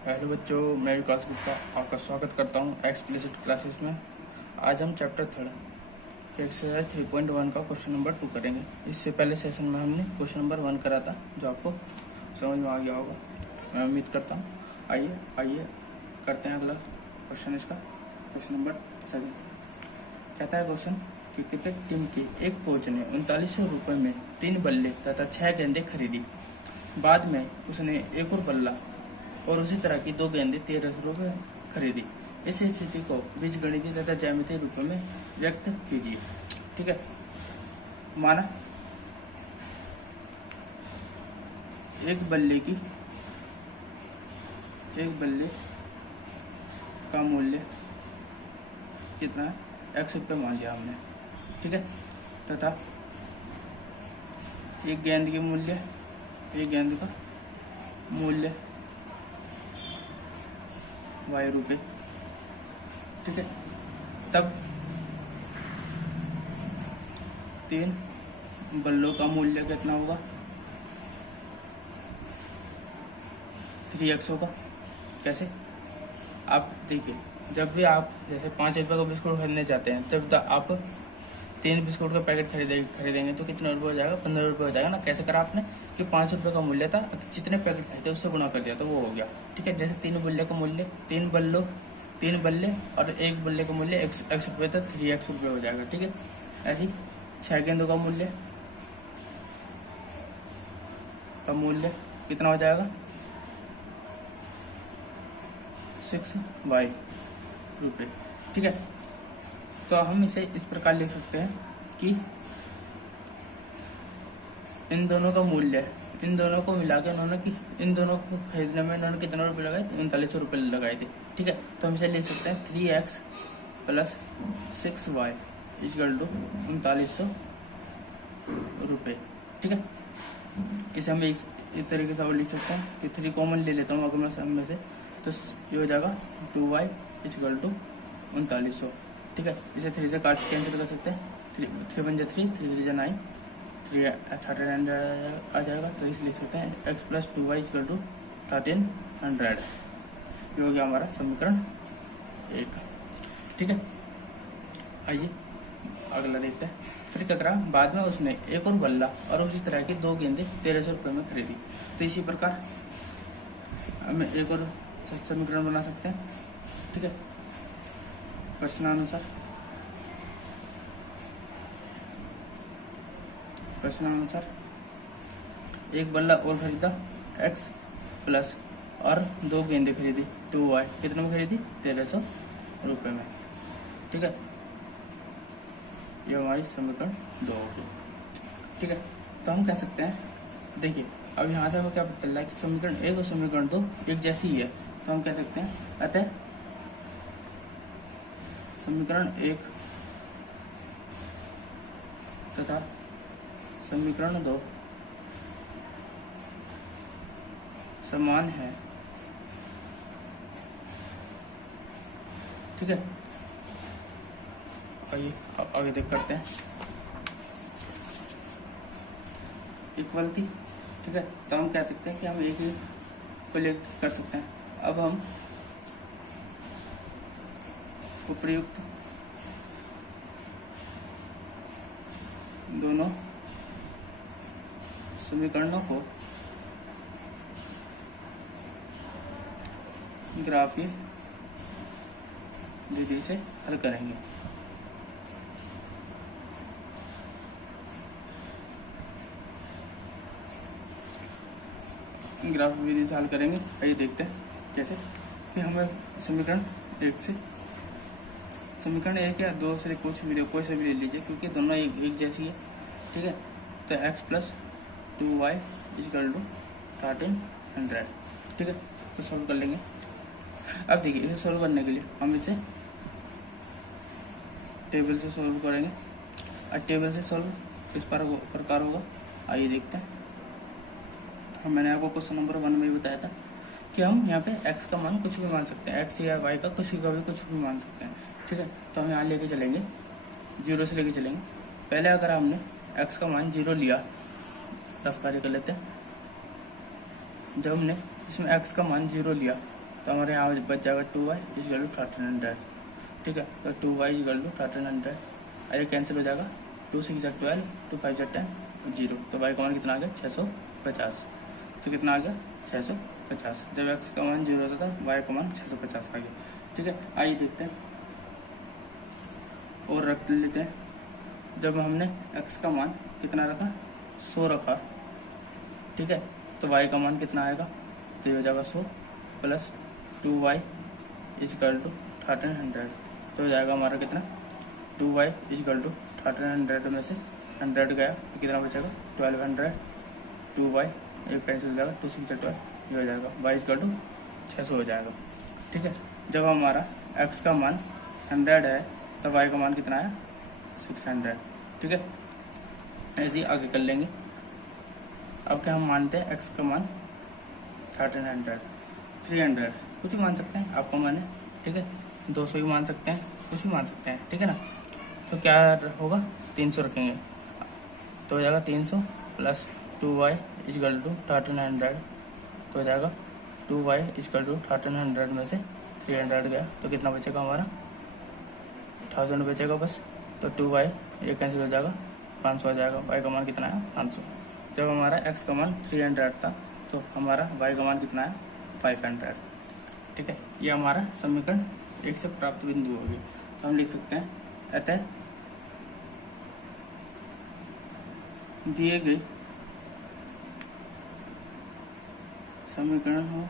Hello बच्चों, मैं विकास गुप्ता आपका स्वागत करता हूं एक्सप्लिसिट क्लासेस में। आज हम चैप्टर 3 एक्सरसाइज 3.1 का क्वेश्चन नंबर 2 करेंगे। इससे पहले सेशन में हमने क्वेश्चन नंबर 1 करा था, जो आपको समझ में आ गया होगा, मैं उम्मीद करता हूं। आइए करते हैं अगला क्वेश्चन। इसका क्वेश्चन नंबर 7 कहता है क्वेश्चन कि क्रिकेट टीम के एक कोच ने 3900 रुपये में 3 बल्ले तथा 6 गेंदें खरीदी। बाद में उसने एक और बल्ला और उसी तरह की 2 गेंदें 1300 रुपये खरीदी। इस स्थिति को बीजगणितीय तथा ज्यामितीय रूप में व्यक्त कीजिए। ठीक है, माना एक बल्ले का मूल्य कितना है, x रुपये मान लिया हमने। ठीक है, तथा एक गेंद का मूल्य y रुपये। ठीक है, तब 3 बल्लों का मूल्य कितना होगा, 3x होगा। कैसे? आप देखिए, जब भी आप जैसे 5 रुपये का बिस्कुट खरीदने जाते हैं, जब आप 3 बिस्कुट का पैकेट खरीदेंगे तो कितना रुपये हो जाएगा, 15 रुपये हो जाएगा ना। कैसे करा आपने कि 5 रुपये का मूल्य था, जितने पैकेट खरीदे उससे गुणा कर दिया तो वो हो गया। ठीक है, जैसे 3 बल्ले का मूल्य 3 बल्ले और एक बल्ले का मूल्य x रुपये था, 3x रुपये हो जाएगा। ठीक है, ऐसे ही 6 गेंदों का मूल्य कितना हो जाएगा, 6y रुपये। ठीक है, तो हम इसे इस प्रकार लिख सकते हैं कि इन दोनों का मूल्य, इन दोनों को मिला के इन दोनों को खरीदने में इन्होंने कितना रुपये लगाए थे, 3900 रुपये लगाए थे। ठीक है, तो हम इसे लिख सकते हैं 3x + 6y = 3900 रुपये। ठीक है, इसे हम इस तरीके से और लिख सकते हैं कि 3 कॉमन ले लेता हूँ अगर मैं सब में से, तो ये हो जाएगा 2y = 3900। ठीक है, इसे 3 से काट कैंसिल कर सकते हैं, 3 × 3 = 3, 3 × 3 = 9, 3 1300 आ जाएगा। तो इसे लिख सकते हैं x + 2y = 1300। ये हो गया हमारा समीकरण 1। ठीक है, आइए अगला देखते हैं। फिर क्या करा, बाद में उसने एक और बल्ला और उसी तरह की 2 गेंदें 1300 रुपये में खरीदी। तो इसी प्रकार हम एक और समीकरण बना सकते हैं। ठीक है, प्रश्नानुसार एक बल्ला और खरीदा x प्लस और 2 गेंदें खरीदी 2y, कितने में खरीदी, 1300 रुपये में। ठीक है, ये हमारी समीकरण 2 होगी। ठीक है, तो हम कह सकते हैं, देखिए अब यहाँ से हमें क्या पता चल रहा है कि समीकरण 1 और समीकरण 2 एक जैसी ही है। तो हम कह सकते हैं अतः समीकरण 1 तथा समीकरण 2 समान है। ठीक है, आइए आगे देख करते हैं इक्वलिटी। ठीक है, तो हम कह सकते हैं कि हम एक ही को ले कर सकते हैं। अब हम उपयुक्त दोनों समीकरणों को ग्राफीय विधि से हल करेंगे। ग्राफीय विधि से हल करेंगे। आइए देखते हैं कैसे। कि हमें समीकरण 1 या 2 से कुछ भी कोई से भी ले लीजिए, क्योंकि दोनों एक जैसी है। ठीक है, तो x + 2y = 1300। ठीक है, तो सॉल्व कर लेंगे। अब देखिए, इसे सॉल्व करने के लिए हम इसे टेबल से सॉल्व करेंगे। और टेबल से सॉल्व किस प्रकार होगा, आइए देखते हैं। मैंने आपको क्वेश्चन नंबर 1 में ही बताया था कि हम यहाँ पे x का मान कुछ भी मान सकते हैं, x या y का किसी का भी कुछ भी मान सकते हैं। ठीक है, तो हम यहाँ लेके चलेंगे, 0 से लेके चलेंगे। पहले अगर हमने x का मान 0 लिया, रफ्तारी कर लेते हैं। जब हमने इसमें x का मान 0 लिया तो हमारे यहाँ बच जाएगा 2y इजकल टू 1300, ठीक है। तो 2y इजकल टू 1300, ये कैंसिल हो जाएगा, 2 6 जा 12, 2 5 जा 10, 0। तो y का मान कितना आ गया 650। तो कितना आ गया 650। जब x का मान 0 होता था y का मान 650 आ गया, ठीक है। आइए देखते हैं और रख लेते हैं। जब हमने x का मान कितना रखा 100 रखा, ठीक है, तो y का मान कितना आएगा, तो ये हो जाएगा 100 प्लस 2y इजकल टू 1300। तो हो जाएगा हमारा कितना 2y इजकल टू 1300 में से 100 गया तो कितना बचेगा 1200। 2y एक कैंसिल हो जाएगा, 2 6 12, ये हो जाएगा y इजकल टू 600 हो जाएगा, ठीक है। जब हमारा x का मान 100 है तब y का मान कितना है 600, ठीक है। ऐसे ही आगे कर लेंगे। अब क्या हम मानते हैं x का मान 1300, 300 कुछ भी मान सकते हैं, आपका मान है, ठीक है। 200 भी मान सकते हैं, कुछ भी मान सकते हैं, ठीक है ना। तो क्या होगा 300 रखेंगे तो हो जाएगा 300 प्लस 2y इजकल टू 1300। तो हो जाएगा 2y इजकल टू 1300 में से 300 गया तो कितना बचेगा हमारा 1000 बचेगा बस। तो 2y ये कैंसिल हो जाएगा, 500 आ जाएगा। y का मान कितना है 500। जब हमारा x का मान 300 था तो हमारा y का मान कितना है 500, ठीक है। ये हमारा समीकरण 1 से प्राप्त बिंदु होगी। तो हम लिख सकते हैं अतः दिए गए समीकरणों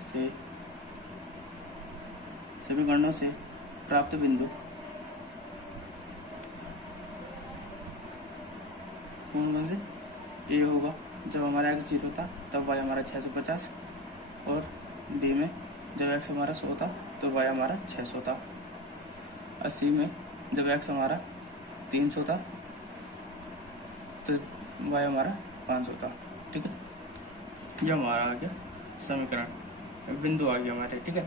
से प्राप्त बिंदु कौन से ए होगा जब हमारा x 0 था तब y हमारा 650, और b में जब x हमारा 100 था तो y हमारा 600 था, और c में जब x हमारा 300 था तो y हमारा 500 था, ठीक है। यह हमारा आ गया समीकरण, बिंदु आ गया हमारे, ठीक है।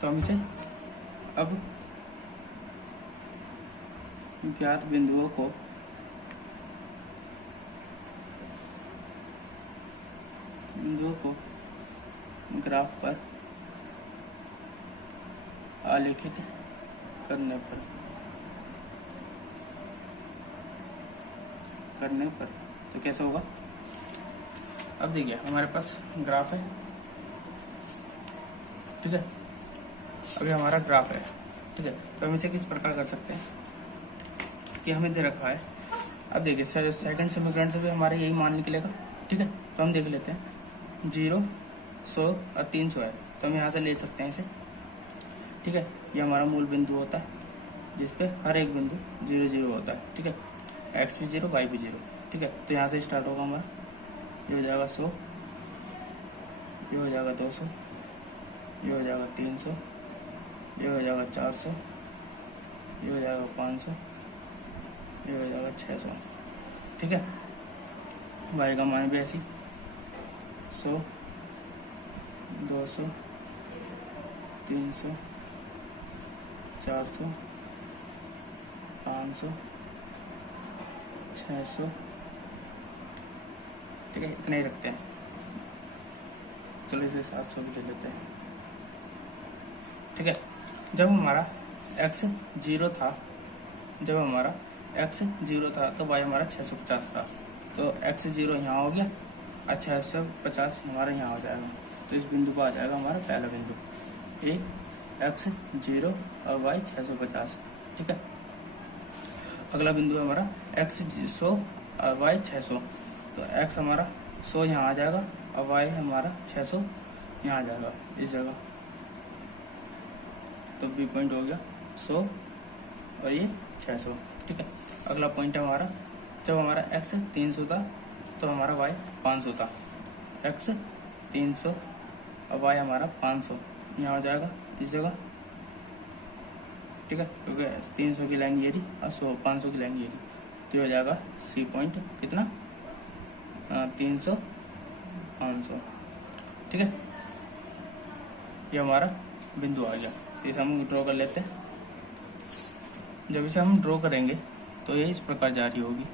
तो हम इसे अब ज्ञात बिंदुओं को ग्राफ पर आलेखित करने पर तो कैसा होगा। अब देखिए हमारे पास ग्राफ है, ठीक है। अभी हमारा ग्राफ है, ठीक है। तो हम इसे किस प्रकार कर सकते हैं कि हमें दे रखा है। अब देखिए सेकंड समीकरण से भी हमारा यही मान निकलेगा, ठीक है। तो हम देख लेते हैं 0, 100 और 300 है तो हम यहाँ से ले सकते हैं इसे, ठीक है। ये हमारा मूल बिंदु होता है जिसपे हर एक बिंदु 0 0 होता है, ठीक है। x भी 0 y भी 0, ठीक है। तो यहाँ से स्टार्ट होगा हमारा, ये हो जाएगा 100, ये हो जाएगा 200, ये हो जाएगा 300, ये हो जाएगा 400, ये हो जाएगा 500, ये हो जाएगा 600, ठीक है। y का मान भी ऐसी 100, 200, 300, 400, 500, 600, ठीक है। इतना ही रखते हैं, चलो इसे 700 भी ले लेते हैं, ठीक है। जब हमारा x 0 था तो y हमारा 650 था। तो x 0 यहाँ हो गया, अच्छा 650 हमारा यहाँ हो जाएगा। तो इस बिंदु पर आ जाएगा हमारा पहला बिंदु a x 0 और y 650, ठीक है। अगला बिंदु है हमारा x 100 और y 600। तो x हमारा 100 यहाँ आ जाएगा और y हमारा 600 यहाँ आ जाएगा इस जगह। तो बी पॉइंट हो गया 100 और ये 600, ठीक है। अगला पॉइंट है हमारा जब हमारा x 300 था तो हमारा y 500 था। x 300 और y हमारा 500 यहाँ हो जाएगा इस जगह, ठीक है। क्योंकि 300 की लाइन ये रही और 500 की लाइन ये रही, तो ये हो जाएगा सी पॉइंट कितना 300 500, ठीक है। ये हमारा बिंदु आ गया। तो इसे हम ड्रॉ कर लेते हैं। जब इसे हम ड्रॉ करेंगे तो ये इस प्रकार जारी होगी।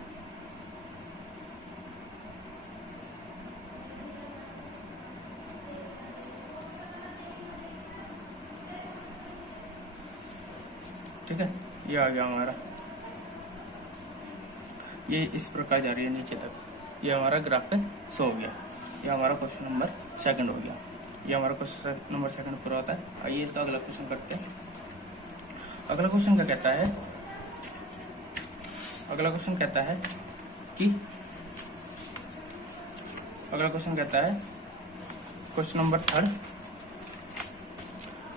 ठीक है, ये आ गया हमारा, ये इस प्रकार जा रही है नीचे तक, ये हमारा ग्राफ पे शो हो गया। ये हमारा क्वेश्चन नंबर सेकंड हो गया। ये हमारा क्वेश्चन नंबर सेकंड पूरा होता है। आइए इसका अगला क्वेश्चन करते हैं। अगला क्वेश्चन क्या कहता है, अगला क्वेश्चन कहता है कि अगला क्वेश्चन कहता है क्वेश्चन नंबर थर्ड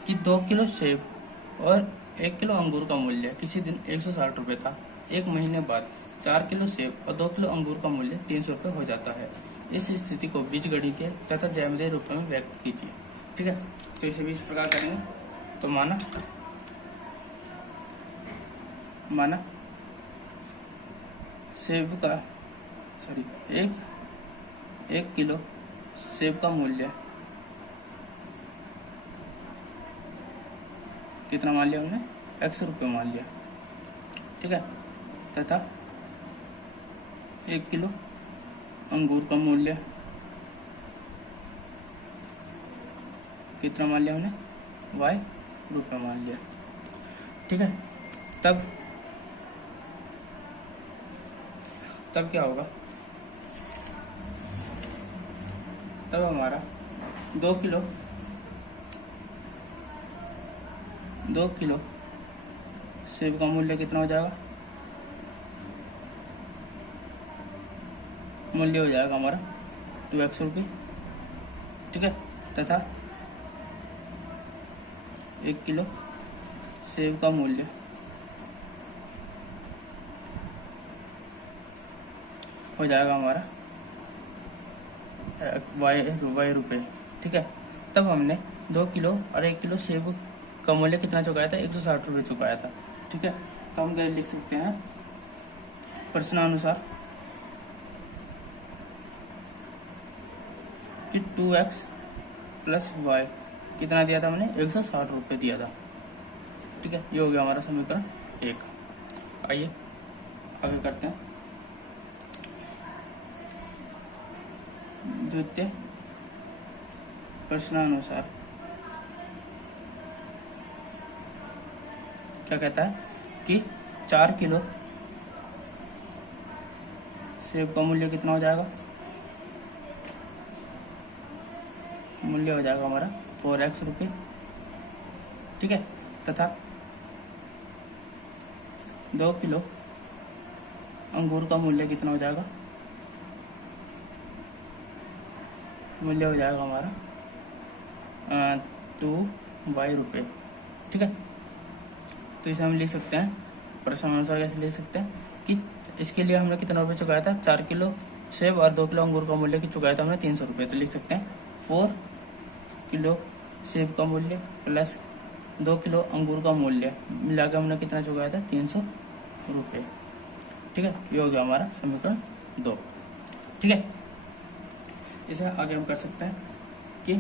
कि 2 किलो सेब और 1 किलो अंगूर का मूल्य किसी दिन 160 रुपये था। एक महीने बाद 4 किलो सेब और 2 किलो अंगूर का मूल्य 300 रुपये हो जाता है। इस स्थिति को बीजगणितीय तथा ज्यामितीय रूप में व्यक्त कीजिए। ठीक है, तो इसे भी इस प्रकार करेंगे। तो माना सेब का एक किलो सेब का मूल्य कितना मान लिया हमने, 100 रुपये मान लिया। ठीक है, तथा 1 किलो अंगूर का मूल्य कितना मान लिया हमने, Y रुपये मान लिया। ठीक है, तब क्या होगा, तब हमारा 2 किलो सेब का मूल्य कितना हो जाएगा, मूल्य हो जाएगा हमारा 2x रुपये। ठीक है, तथा 1 किलो सेब का मूल्य हो जाएगा हमारा y रुपये। ठीक है, तब हमने 2 किलो और 1 किलो सेब का मूल्य कितना चुकाया था, 160 रुपये चुकाया था। ठीक है, तो हम क्या लिख सकते हैं, प्रश्नानुसार कि 2x प्लस y कितना दिया था हमने, 160 रुपये दिया था। ठीक है, ये हो गया हमारा समीकरण 1। आइए आगे करते हैं। द्वितीय प्रश्नानुसार क्या कहता है कि 4 किलो सेब का मूल्य कितना हो जाएगा, मूल्य हो जाएगा हमारा 4x रुपये। ठीक है, तथा 2 किलो अंगूर का मूल्य कितना हो जाएगा, मूल्य हो जाएगा हमारा 2y रुपये। ठीक है, तो इसे हम लिख सकते हैं प्रश्नानुसार, कैसे लिख सकते हैं कि इसके लिए हमने कितना रुपये चुकाया था, 4 किलो सेब और 2 किलो अंगूर का मूल्य की चुकाया था हमने 300 रुपये। तो लिख सकते हैं 4 किलो सेब का मूल्य प्लस 2 किलो अंगूर का मूल्य मिला के हमने कितना चुकाया था, 300 रुपये। ठीक है, ये हो गया हमारा समीकरण 2। ठीक है, इसे आगे हम कर सकते हैं कि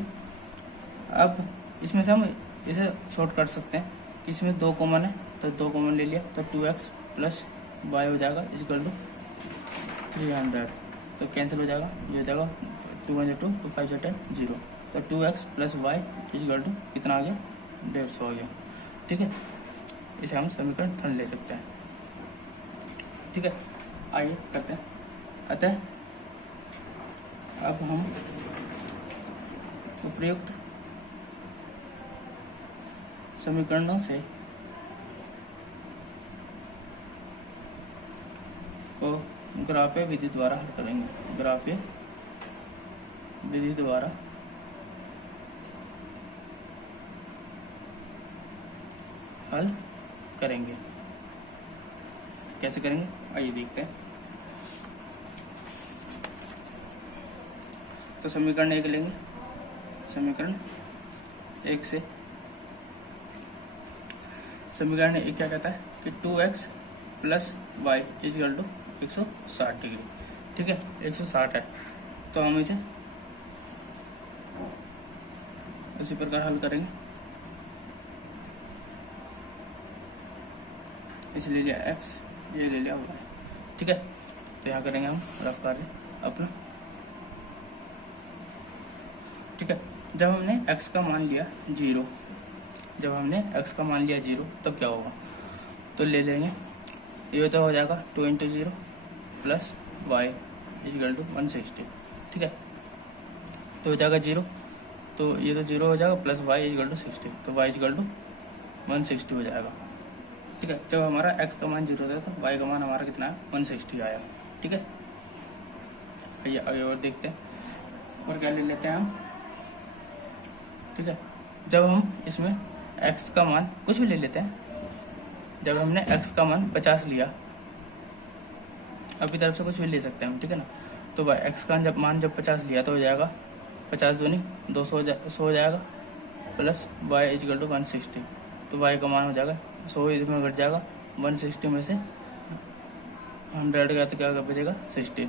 अब इसमें से हम इसे शॉर्ट कर सकते हैं कि इसमें 2 कॉमन है, तो 2 कॉमन ले लिया, तो 2x प्लस y हो जाएगा इक्वल टू 300। तो कैंसिल हो जाएगा, ये हो जाएगा 2 1 2 2 5 10 0। तो 2x plus y equal to कितना आ गया, 150 हो गया। ठीक है, इसे हम समीकरण 3 ले सकते हैं। ठीक है, आइए करते हैं। अतः अब हम उपयुक्त समीकरणों से को ग्राफीय विधि द्वारा हल करेंगे। ग्राफीय विधि द्वारा हल करेंगे। कैसे करेंगे, आइए देखते हैं। तो समीकरण 1 लेंगे। समीकरण 1 से समीकरण 1 क्या कहता है कि 2x plus y equal to 160 degree. ठीक है, 160 है, तो हम इसे इसी प्रकार हल करेंगे। इसे ले लिया x, ये ले लिया y। ठीक है, तो यहाँ करेंगे हम रफ कार्य अपना। ठीक है, जब हमने x का मान लिया 0, तब क्या होगा, तो ले लेंगे, ये तो हो जाएगा 2 into 0 plus y is equal to 160, ठीक है। तो हो जाएगा 0, तो ये तो 0 हो जाएगा प्लस वाई इजकल टू 60, तो वाई इजकल टू 160 हो जाएगा, ठीक है। जब हमारा x का मान 0 था तो y का मान हमारा कितना है 160 आया, ठीक है। आइए आगे और देखते हैं, और क्या ले लेते हैं हम, ठीक है। जब हम इसमें x का मान कुछ भी ले लेते हैं, जब हमने x का मान 50 लिया, अपनी तरफ से कुछ भी ले सकते हैं हम, ठीक है ना। तो x का जब 50 लिया तो हो जाएगा 50 दूनी 200 हो जाएगा प्लस y इजकल टू 160, तो y का मान हो जाएगा 100 इसमें घट जाएगा, 160 में से 100 गया तो क्या बचेगा 60,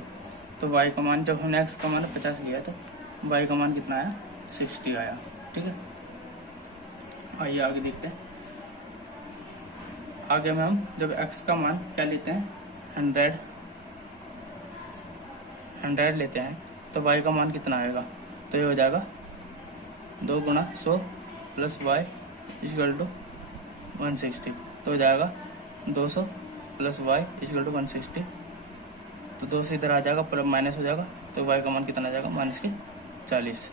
तो y का मान जब हमने x का मान 50 लिया तो y का मान कितना आया 60 आया, ठीक है। आइए आगे देखते हैं, आगे में हम जब x का मान क्या लेते हैं 100 लेते हैं तो y का मान कितना आएगा, तो ये हो जाएगा 2 गुना 100 प्लस वाई इजकल टू 160, तो हो जाएगा 200 प्लस वाई इजकल टू 160, तो 2 से इधर आ जाएगा प्लस माइनस हो जाएगा, तो y का मान कितना आ जाएगा माइनस के 40।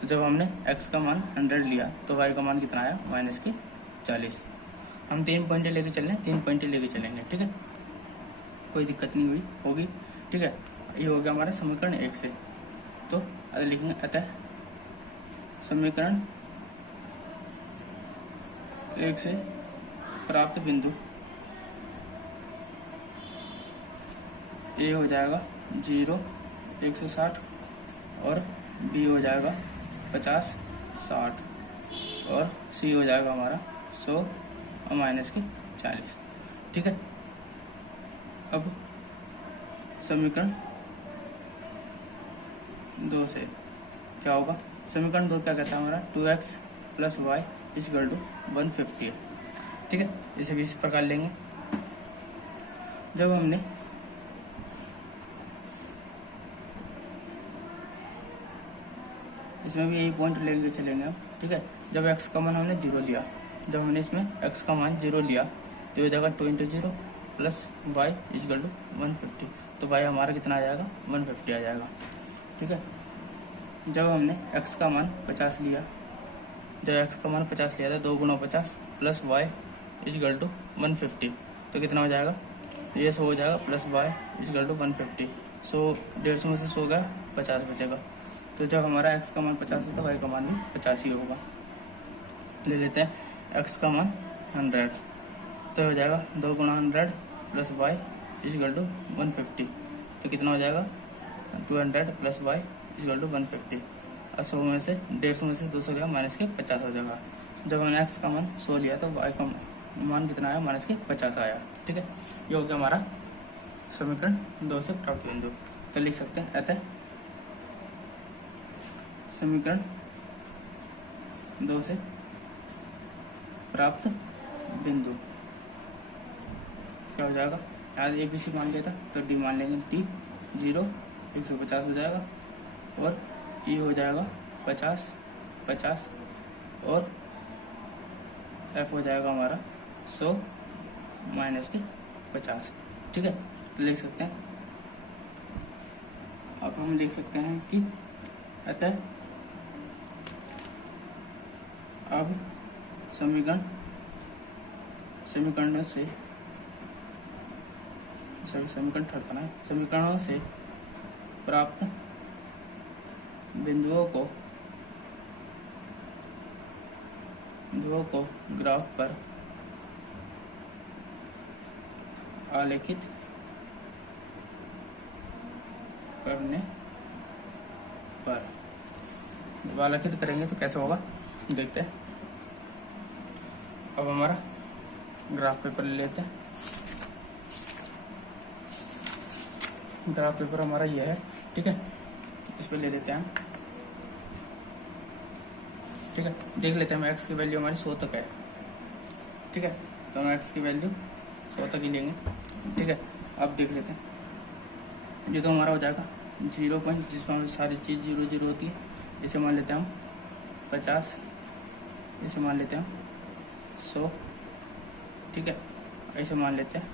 तो जब हमने x का मान 100 लिया तो y का मान कितना आया माइनस के 40। हम 3 पॉइंटें लेके चल रहे हैं, 3 पॉइंटें लेके चलेंगे, ठीक है, कोई दिक्कत नहीं हुई होगी, ठीक है। ये हो गया हमारा समीकरण 1 से, तो लिखेंगे अतः समीकरण 1 से प्राप्त बिंदु ए हो जाएगा 0 160 और बी हो जाएगा 50 60 और सी हो जाएगा हमारा 100 और माइनस के 40, ठीक है। अब समीकरण 2 से क्या होगा, समीकरण 2 क्या कहता है हमारा 2x plus y is equal to 150 है, ठीक है। इसे भी इस प्रकार लेंगे, जब हमने इसमें भी यही पॉइंट लेके चलेंगे हम, ठीक है। जब x का मान हमने 0 लिया, जब हमने इसमें x का मान 0 लिया तो हो जाएगा 2 into 0 plus y is equal to 150, तो y हमारा कितना आ जाएगा 150 आ जाएगा, ठीक है। जब हमने x का मान 50 लिया, जब x का मान 50 लिया था 2 गुना 50 प्लस वाई इजकल टू 150, तो कितना हो जाएगा, ये 100 हो जाएगा प्लस वाई इजकल टू 150, 100 150 में से 100 गया 50 बचेगा, तो जब हमारा x का मान 50 है तो y का मान भी 50 ही होगा। ले लेते हैं x का मान 100, तो हो जाएगा 2 गुना 100 प्लस वाई इजकल टू 150, तो कितना हो जाएगा 200 प्लस वाई इजकल टू 150, और 100 में से 150 में से 200 गया माइनस के 50 हो जाएगा। जब हमने x का मान 100 लिया तो y का मान कितना आया माइनस के 50 आया, ठीक है। ये हो गया हमारा समीकरण 2 से प्राप्त बिंदु, तो लिख सकते हैं अतः समीकरण 2 से प्राप्त बिंदु क्या हो जाएगा, आज ए बी सी मान लेता तो डी मान लेंगे, डी 0 150 हो जाएगा और ई हो जाएगा 50 50 और एफ हो जाएगा हमारा 100 माइनस के 50, ठीक है। तो लिख सकते हैं, अब हम लिख सकते हैं कि अतः अब समीकरणों से समीकरणों से प्राप्त बिंदुओं को ग्राफ पर आलेखित करने पर, जब आलेखित करेंगे तो कैसे होगा देखते हैं। अब हमारा ग्राफ पेपर ले लेते हैं, ग्राफ पेपर हमारा ये है, ठीक है। इस पे ले लेते हैं हम, ठीक है। देख लेते हैं हम x की वैल्यू हमारी 100 तक है, ठीक है, तो हम x की वैल्यू 100 तक ही लेंगे, ठीक है। अब देख लेते हैं, ये तो हमारा हो जाएगा 0 पॉइंट जिसमें हमारी सारी चीज़ 0 0 होती है, इसे मान लेते हैं हम 50, इसे मान लेते हैं हम 100, ठीक है। ऐसे मान लेते हैं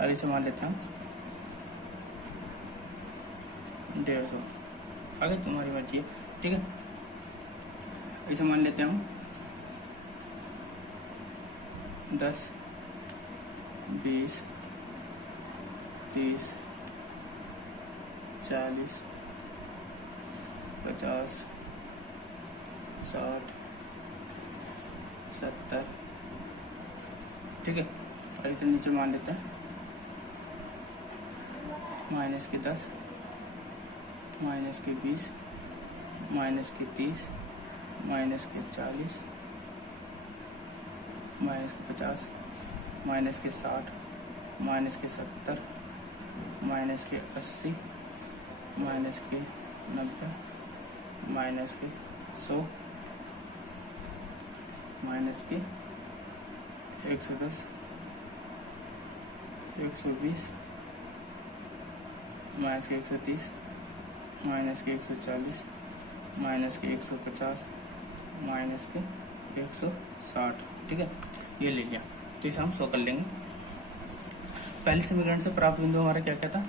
और इसे मान लेते हैं हम 150। आगे तुम्हारी मर्जी है, ठीक है। इसे मान लेते हैं हम 10, 20, 30, 40, 50, 60, 70, ठीक है। और इसे नीचे मान लेते हैं -10, -20, -30, -40, -50, -60, -70, -80, -90, -100, -110, 120, -130, -140, -150, -160, ठीक है। ये ले लिया, तो इसे हम 100 कर लेंगे। पहले समीकरण से प्राप्त बिंदु हमारा क्या क्या था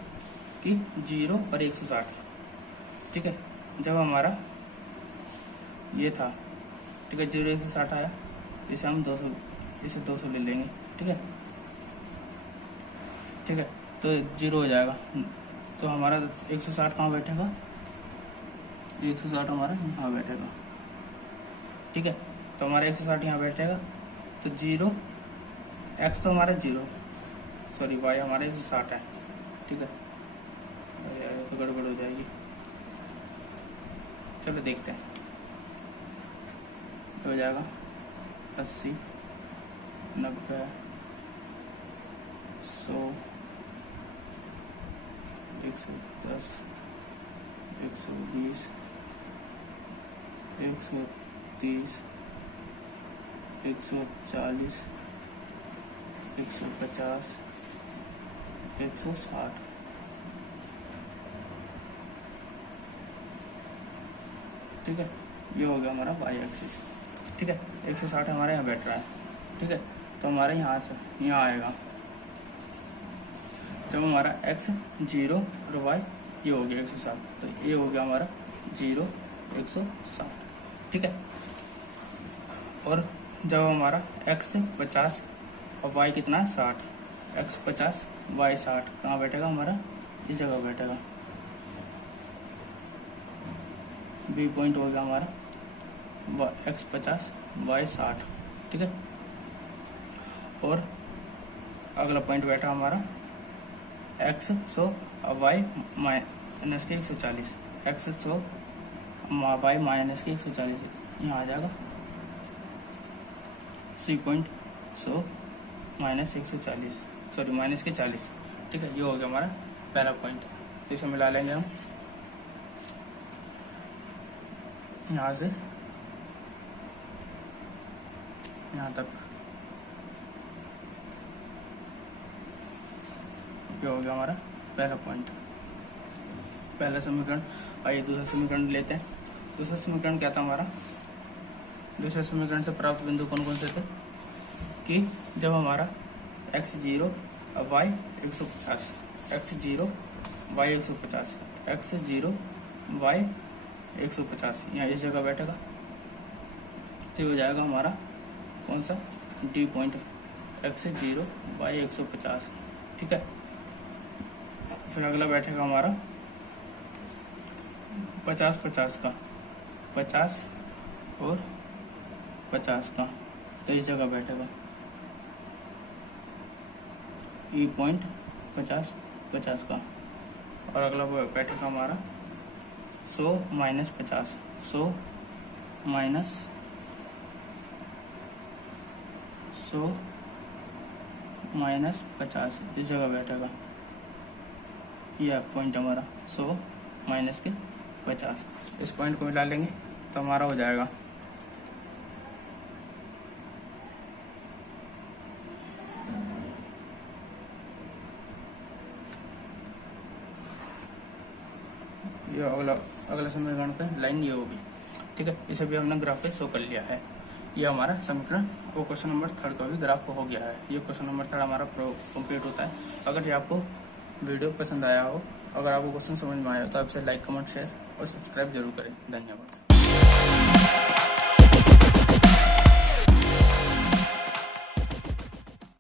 कि 0 और 160, ठीक है। जब हमारा ये था, ठीक है, 0 160 आया तो इसे हम 200, इसे 200 ले लेंगे, ठीक है, ठीक है। तो 0 हो जाएगा, तो हमारा 160 कहाँ बैठेगा, 160 हमारा यहाँ बैठेगा, ठीक है। तो हमारा 160 यहाँ बैठेगा, तो 0 x तो हमारा 0, सॉरी y हमारा 160 है, ठीक है। अरे यार तो गड़बड़ हो जाएगी, चलो देखते हैं। हो जाएगा 80, 90, 100, 110, 120, 130, 140, 150, 160, ठीक है। ये हो गया हमारा y एक्सिस, ठीक है। 160 हमारे यहाँ बैठ रहा है, ठीक है। तो हमारे यहाँ से यहाँ आएगा जब हमारा x 0 और y ये हो गया 160, तो ये हो गया हमारा 0 160, ठीक है। और जब हमारा x 50 और y कितना है 60, x 50 y 60 कहाँ बैठेगा हमारा, इस जगह बैठेगा। बी पॉइंट हो गया हमारा x 50 y 60, ठीक है। और अगला पॉइंट बैठा हमारा x 100 और y माइनस के 140, x 100 y माइनस के 140 यहाँ आ जाएगा c point 100 minus 140, sorry minus के 40, ठीक है। ये हो गया हमारा पहला पॉइंट, तो इसे मिला लेंगे हम यहाँ से यहाँ तक। ये हो गया हमारा पहला पॉइंट, पहला समीकरण। आइए दूसरा समीकरण लेते हैं। दूसरा समीकरण क्या था हमारा, दूसरे समीकरण से प्राप्त बिंदु कौन कौन से थे कि जब हमारा x 0 और y 150, x 0 y 150, x 0 y 150 यहाँ इस जगह बैठेगा, तो हो जाएगा हमारा कौन सा डी पॉइंट, x 0 y 150, ठीक है। फिर अगला बैठेगा हमारा 50 50 का, 50 और 50 का, तो इस जगह बैठेगा ई पॉइंट 50 50 का। और अगला बैठेगा हमारा 100 माइनस 50, 100 माइनस 100 माइनस 50 इस जगह बैठेगा। यह पॉइंट हमारा 100 माइनस के 50, इस पॉइंट को मिला लेंगे तो हमारा हो जाएगा ये अगला समीकरण पे लाइन ये होगी, ठीक है। इसे भी हमने ग्राफ पे शो कर लिया है। ये हमारा समीकरण वो क्वेश्चन नंबर 3 का भी ग्राफ हो गया है। ये क्वेश्चन नंबर 3 हमारा कंप्लीट होता है। अगर ये आपको वीडियो पसंद आया हो, अगर आपको क्वेश्चन समझ में आया हो तो आप इसे लाइक, कमेंट, शेयर और सब्सक्राइब जरूर करें। धन्यवाद।